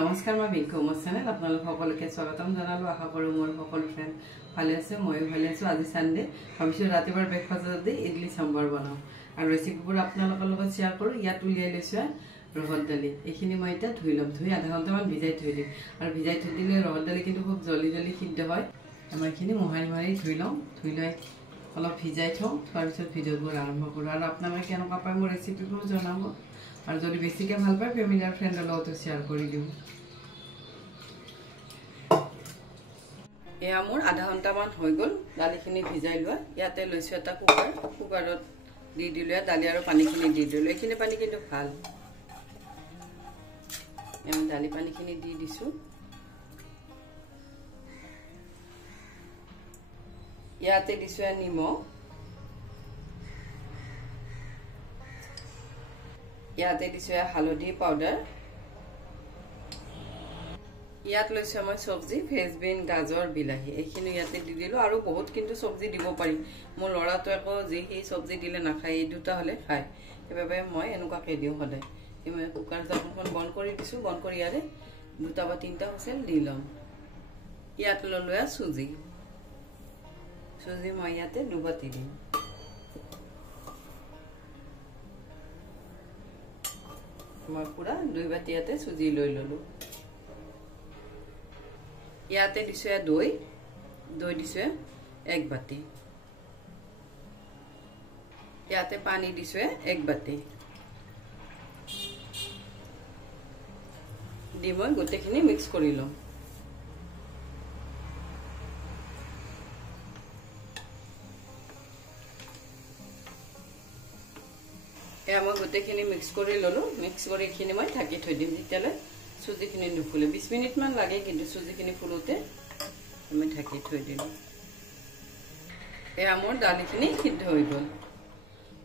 নমস্কাৰ মই বিংকু মোৰ চেনেল আপোনালোক সকলোকে স্বাগতম জনালো আশা কৰো মোৰ সকলো ফ্ৰেন্ড ভালে আছে ময়ো ভালে আছো আজি সানডে ভাবিছো ৰাতিপুৱাৰ ব্ৰেকফাস্টত দি ইডলি সম্ভাৰ বনাও আৰু ৰেচিপিবোৰ আপোনালোকৰ লগত শেয়াৰ কৰো ইয়াত উলিয়াই লৈছো ৰহৰ দালি এইখিনি মই এটা ধুই লম ধুই আধা ঘণ্টামান ভিজাই থৈ দিম আৰু ভিজাই থৈ দিলে ৰহৰ দালি কিন্তু খুব জলদি সিদ্ধ হয় আমি এইখিনি মোহাৰি মাৰি ধুই লম ধুই লৈ অলপ ভিজাই থওঁ তাৰ পিছত ভিডিঅ'বোৰ আৰম্ভ কৰো আৰু আপোনালোকে কেনেকুৱা পায় মোৰ ৰেচিপিবোৰ জনাব আৰু যদি বেছিকে ভাল পায় ফ্যামিলি আৰু ফ্ৰেণ্ডৰ লগতো শেয়াৰ কৰি দিও এয়া মোৰ আধা ঘণ্টামান হৈ গল দালিখিনি ভিজাই লোৱা ইয়াতে লৈছো এটা কুকাৰত দি দিলো দালি আৰু পানীখিনি দি দিলো এইখিনি পানী কিন্তু ভাল আমি দালি পানীখিনি দি দিছো ইয়াতে দিছো নিমখ ইয়াতে দিছো হালধি পাউডাৰ ইয়াত লৈছো মই সবজি ফ্ৰেঞ্চবিন গাজৰ বিলাহী এইখিনি ইয়াতে দি দিলো আৰু বহুত কিন্তু সবজি দিব পাৰি মোৰ লৰাটো আকৌ যি এই সবজি দিলে নাখায় এই দুটা হলে খায় এবাবে মই এনেকুৱাকে দিও হলে মই কুকাৰ জাৰখন বন্ধ কৰি দিছো বন্ধ কৰি ইয়াৰে দুটা বা তিনটা হুইসেল দি লম ইয়াত ললোয়া সুজি মই ইয়াতে দুবাতি দিম মই পুৰা দুই বাতি ইয়াতে সুজি লৈ ললো ইয়াতে দিছো দৈ দিছো এক বাতি ইয়াতে পানী দিছো এক বাতি দি মই গোটেইখিনি মিক্স কৰি লম মই গোটেইখিনি মিক্স কৰি ললো মিক্স কৰি এইখিনি মই ঢাকি থৈ দিম যেতিয়ালে সুজিখিনি নুফুলে 20 মিনিট মান লাগে কিন্তু সুজিখিনি ফুলোতে আমি ঢাকি থৈ দিম মোৰ দালিখিনি সিদ্ধ হৈ গল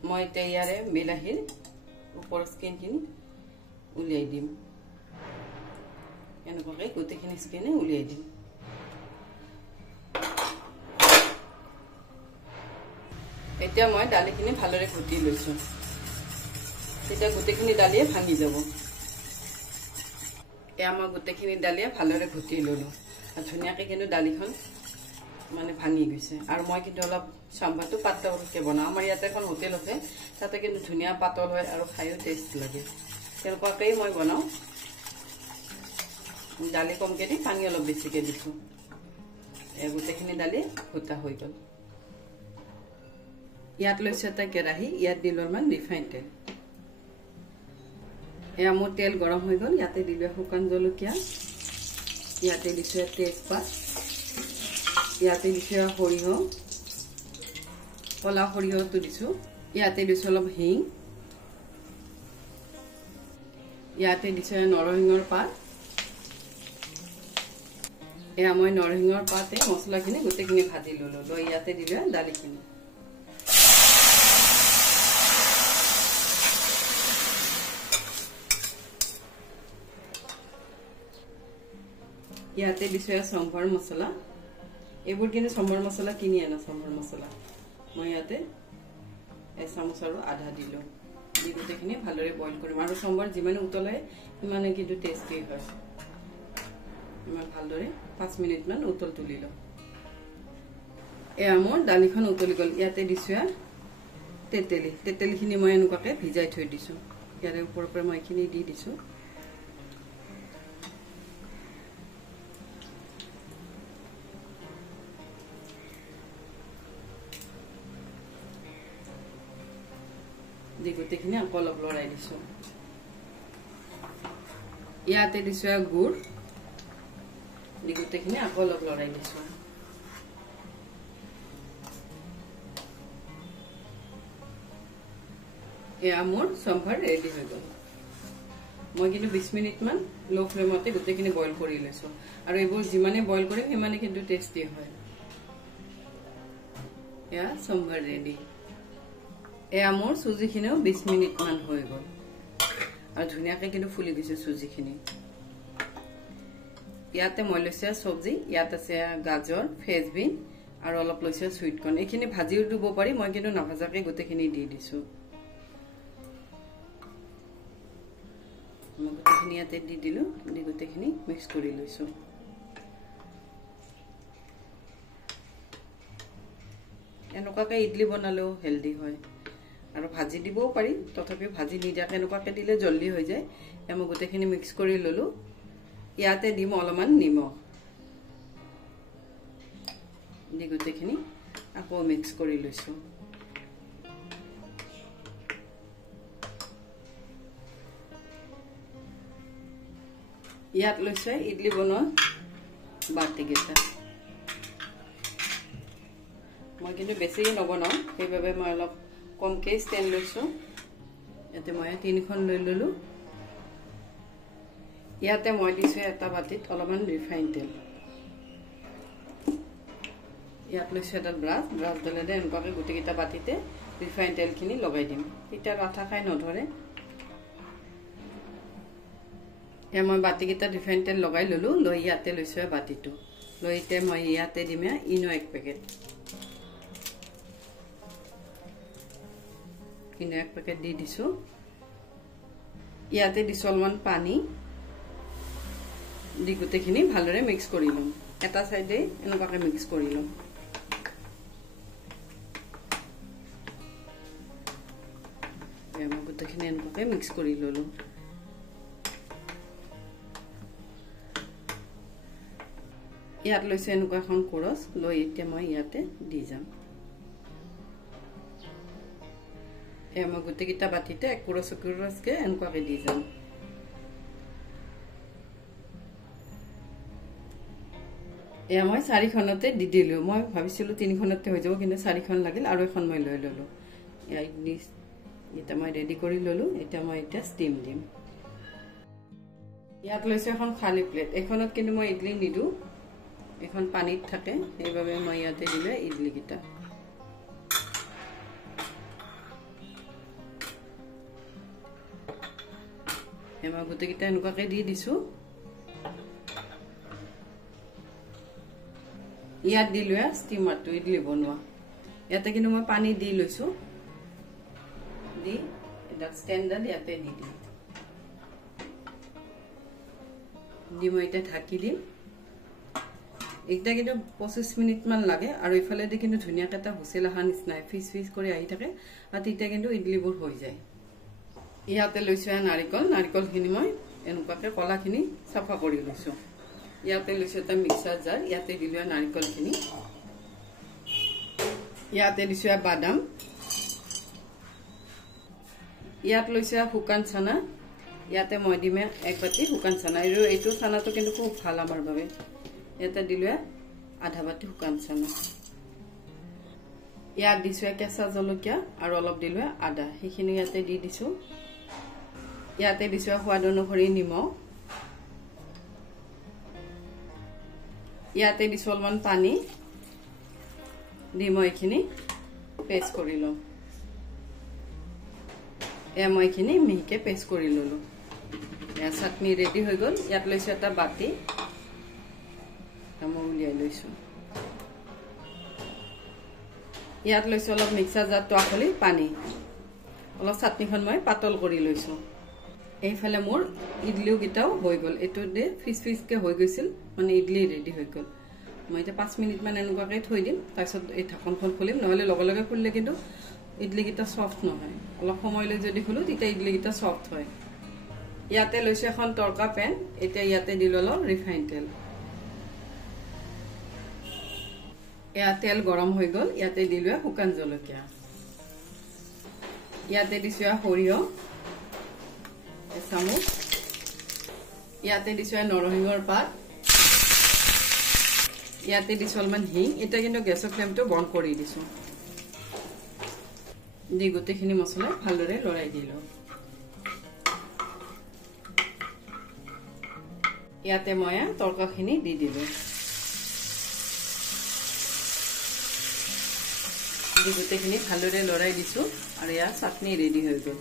মই ইয়াৰে বিলাহীৰ ওপৰৰ স্কিনখিনি উলিয়াই দিম এনেকুৱাকৈ গোটেইখিনি স্কিনে উলিয়াই দিম এতিয়া মই দালিখিনি ভালৰে ঘুটি লৈছো তেতিয়া গোটেইখিনি দালিয়ে ভাঙি যাব মই গোটেইখিনি দালিয়ে ভালৰে ঘুটি ললো আৰু ধুনীয়াকৈ কিন্তু দালিখন মানে ভাঙি গৈছে আৰু মই কিন্তু অলপ চাম্বাৰটো পাতলকে বনাওঁ আমাৰ ইয়াতে এখন হোটেল আছে তাতে কিন্তু ধুনীয়া পাতল হয় আৰু খাইও টেষ্ট লাগে তেনেকুৱাকৈ মই বনাওঁ দালি কমকে দি পানী অলপ বেছিকে দিছো গোটেইখিনি দালি ঘুটা হৈ গল ইয়াত লৈছো এটা কেৰাহী ইয়াত দিলো অলপমান ৰিফাইন তেল মোৰ তেল গৰম হৈ গল ইয়াতে দিলো শুকান জলকীয়া ইয়াতে দিছো তেজপাত ইয়াতে দিছো সৰিয়হ কলা সৰিয়হটো দিছো ইয়াতে দিছো অলপ হিং ইয়াতে দিছো নৰসিংহৰ পাত মই নৰসিংহৰ পাতে মছলাখিনি গোটেইখিনি ভাজি ললো লৈ ইয়াতে দিলো দালিখিনি ইয়াতে দিছো সম্ভাৰ মছলা এইবোৰ কিন্তু সম্ভাৰ মছলা কিনি আনা সম্ভাৰ মছলা মই ইয়াতে চামুচ আৰু আধা দিলো দি গোটেইখিনি ভালৰে বইল কৰিম আৰু সম্ভাৰ যিমানে উতলাই সিমানে কিন্তু টেষ্টি হয় মই ভালদৰে 5 মিনিট মান উতল তুলি লম মোৰ দালিখন উতলি গল ইয়াতে দিছো তেতেলিখিনি মই এনেকুৱাকে ভিজাই থৈ দিছো ইয়াৰে ওপৰৰ পৰা মই এইখিনি দি দিছো গোটেইখিনি আকৌ অলপ লৰাই দিছো ইয়াতে দিছো গুড় দি গোটেইখিনি আকৌ অলপ লৰাই দিছো মোৰ সম্ভাৰ ৰেডি হৈ গল মই কিন্তু 20 মিনিট মান লো ফ্লেমতে গোটেইখিনি বইল কৰি লৈছো আৰু এইবোৰ যিমানে বইল কৰিম সিমানে কিন্তু টেষ্টি হয় সম্ভাৰ ৰেডি মোৰ সুজিখিনিও 20 মিনিট মান হৈ গল আৰু ধুনীয়াকৈ কিন্তু ফুলি গৈছে সুজিখিনি ইয়াতে মই লৈছো সবজি ইয়াত আছে গাজৰ ফ্ৰেঞ্চবিন আৰু অলপ লৈছো সুইট কৰ্ন এইখিনি ভাজিও দিব পাৰি মই কিন্তু নাভাজাকৈ গোটেইখিনি দি দিছো মই গোটেইখিনি ইয়াতে দি দিলো দি গোটেইখিনি মিক্স কৰি লৈছো এনেকুৱাকে ইডলি বনালেও হেলদি হয় আৰু ভাজি দিবও পাৰি তথাপি ভাজি নিদিয়াকে এনেকুৱাকে দিলে জলদি হৈ যায় মই গোটেইখিনি মিক্স কৰি ললো ইয়াতে দিম অলপমান নিমখ দি গোটেইখিনি আকৌ মিক্স কৰি লৈছো ইয়াত লৈছে ইডলি বনোৱা বাটি গেটা মই কিন্তু বেছি নবনাও সেইভাবে মই অলপ কমকে ষ্টেণ্ড লৈছো ইয়াতে মই তিনিখন লৈ ললো ইয়াতে মই দিছো এটা বাটিত অলপমান ৰিফাইন তেল ইয়াত লৈছো এটা ব্ৰাছ দলে এনেকুৱাকে গুটিকেইটা বাটিতে ৰিফাইন তেলখিনি লগাই দিম এটা আঠা খাই নধৰে মই বাটিকেইটা ৰিফাইন তেল লগাই ললো লৈ ইয়াতে লৈছো বাটিটো লৈতে মই ইয়াতে দিম ইনো এক পেকেট ইনো এক পেকেট দি দিছো ইয়াতে দিছো অলপমান পানী দি গোটেইখিনি ভালদৰে মিক্স কৰি লম এটা সাইডে এনেকুৱাকে মিক্স কৰি লম মই গোটেইখিনি এনেকুৱাকে মিক্স কৰি ললো ইয়াত লৈছে এনেকুৱা এখন কোৰছ লৈ এতিয়া মই ইয়াতে দি যাম মই গোটেইকেইটা বাটিতে এক কোৰছকে এনেকুৱাকে দি যাম মই 4খনতে দি দিলো মই ভাবিছিলো 3খনতে হৈ যাব কিন্তু 4খন লাগিল আৰু এখন মই লৈ ললো এটা মই ৰেডি কৰি ললো এটা মই এটা ষ্টিম দিম ইয়াত লৈছে এখন খালি প্লেট এখনত কিন্তু মই ইডলি নিদু এখন পানীত থাকে সেইভাবে মই ইয়াতে দিলে ইডলি গিটা মই গোটেইকেইটা এনেকুৱাকে দি দিছো ইয়াত দিলো ষ্টিমাৰটো ইডলি বনোৱা ইয়াতে কিন্তু মই পানী দি লৈছো দি এটা ষ্টেণ্ডাৰ্ড ইয়াতে দি দিম দি মই এটা ঢাকি দিম এটা কিন্তু 25 মিনিট মান লাগে আৰু ইফালে দি কিন্তু ধুনিয়াকে এটা হুসেল আহা নিছনাই ফিস কৰি আহি থাকে আৰু তেতিয়া কিন্তু ইডলিবোৰ হৈ যায় ইয়াতে লৈছো নাৰিকলখিনি মই এনেকুৱাকে কলাখিনি সাফা কৰি লৈছো ইয়াতে লৈছো এটা মিক্সাৰ জাৰ ইয়াতে দিলো নাৰিকলখিনি ইয়াতে দিছো বাদাম ইয়াত লৈছো শুকান চানা ইয়াতে মই দিমে এক বাটি শুকান চানা আৰু এইটো চানাটো কিন্তু খুব ভাল আমাৰ বাবে ইয়াতে দিলো আধা বাটি শুকান চানা ইয়াত দিছো কেঁচা জলকীয়া আৰু অলপ দিলো আদা সেইখিনি ইয়াতে দি দিছো ইয়াতে দিছো সোৱাদ অনুসৰি নিমখ ইয়াতে দিছো অলপমান পানী দি মই এইখিনি পেষ্ট কৰি লম মই এইখিনি মিহিকে পেষ্ট কৰি ললো চাটনি ৰেডি হৈ গল ইয়াত লৈছো এটা বাটি মই উলিয়াই লৈছো ইয়াত লৈছো অলপ মিক্সাৰ জাৰটো আখলি পানী অলপ চাটনিখন মই পাতল কৰি লৈছো এইফালে মোৰ ইডলিও গিটাও হৈ গল এটো দে ফিসকে হৈ গৈছিল মানে ইডলি ৰেডি হৈ গল মই এটা 5 মিনিট মান এনেকুৱাকৈ থৈ দিম তাৰপিছত এই ঢাকনখন খুলিম নহলে লগে লগে খুলিলে কিন্তু ইডলি গিটা সফট নহয় অলপ সময় লৈ যদি খুলো তেতিয়া ইডলি গিটা সফট হয় ইয়াতে লৈছো এখন তৰকা পেন এতিয়া ইয়াতে দিলো অলপ ৰিফাইন তেল তেল গৰম হৈ গল ইয়াতে দিলো শুকান জলকীয়া ইয়াতে দিছো সৰিয়হ চামুচ ইয়াতে দিছো নৰসিংহৰ পাত ইয়াতে দিছো অলপমান হিং এটা কিন্তু গেছৰ ফ্লেমটো বন্ধ কৰি দিছো দি গোটেইখিনি মছলা ভালদৰে লৰাই দিলো ইয়াতে মই তৰকাখিনি দি দিলো দি গোটেইখিনি ভালদৰে লৰাই দিছো আৰু ইয়াৰ চাটনি ৰেডি হৈ গল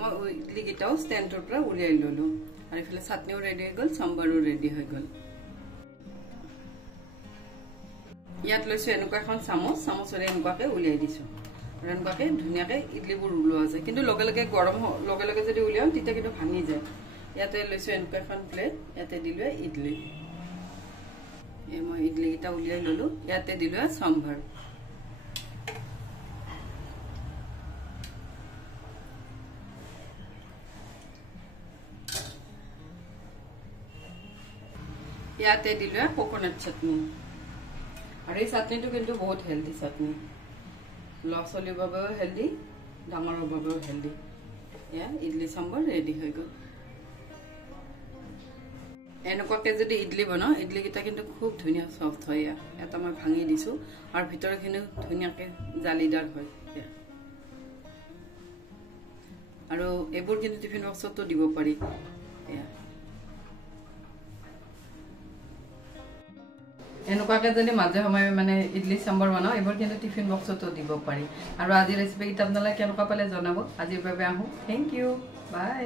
মই ইডলি গিটাও ষ্টেণ্ডৰ পৰা উলিয়াই ললো আৰু ইফালে চাটনিও ৰেডি হৈ গল সম্বাৰো ৰেডি হৈ গল ইয়াত লৈছো এনেকুৱা এখন চামুচৰে এনেকুৱাকে উলিয়াই দিছো আৰু এনেকুৱাকে ধুনীয়াকে ইডলিবোৰ উলোৱা যায় কিন্তু লগে লগে গৰম লগে লগে যদি উলিয়াও তেতিয়া কিন্তু ভাঙি যায় ইয়াতে লৈছো এনেকুৱা এখন প্লেট ইয়াতে দিলো ইডলি মই ইডলি কিটা উলিয়াই ললো ইয়াতে দিলো সম্ভাৰ ইয়াতে দিলো কোকোনাট চাটনি আৰু এই চাটনিটো কিন্তু বহুত হেলদি চাটনি লছলিৰ বাবেও হেলদি ডাঙৰৰ বাবেও হেলদি ইয়া ইডলি সম্ভাৰ ৰেডি হৈ গ'ল এনেকুৱাকে যদি ইডলি বনাও ইডলি কিটা কিন্তু খুব ধুনীয়া সফট হয় এটা মই ভাঙি দিছো আৰু ভিতৰখিনি ধুনীয়াকে জালিদাৰ হয় আৰু এবোৰ কিন্তু টিফিন বক্সতো দিব পাৰি এনেকুৱাকে যদি মাজে সময়ে মানে ইডলি সম্ভাৰ বনাও এবোৰ কিন্তু টিফিন বক্সতো দিব পাৰি আৰু আজি ৰেচিপি কিটা আপোনালোকে কেনেকুৱা পালে জনাব আজিৰ বাবে আহো থ্যাংক ইউ বাই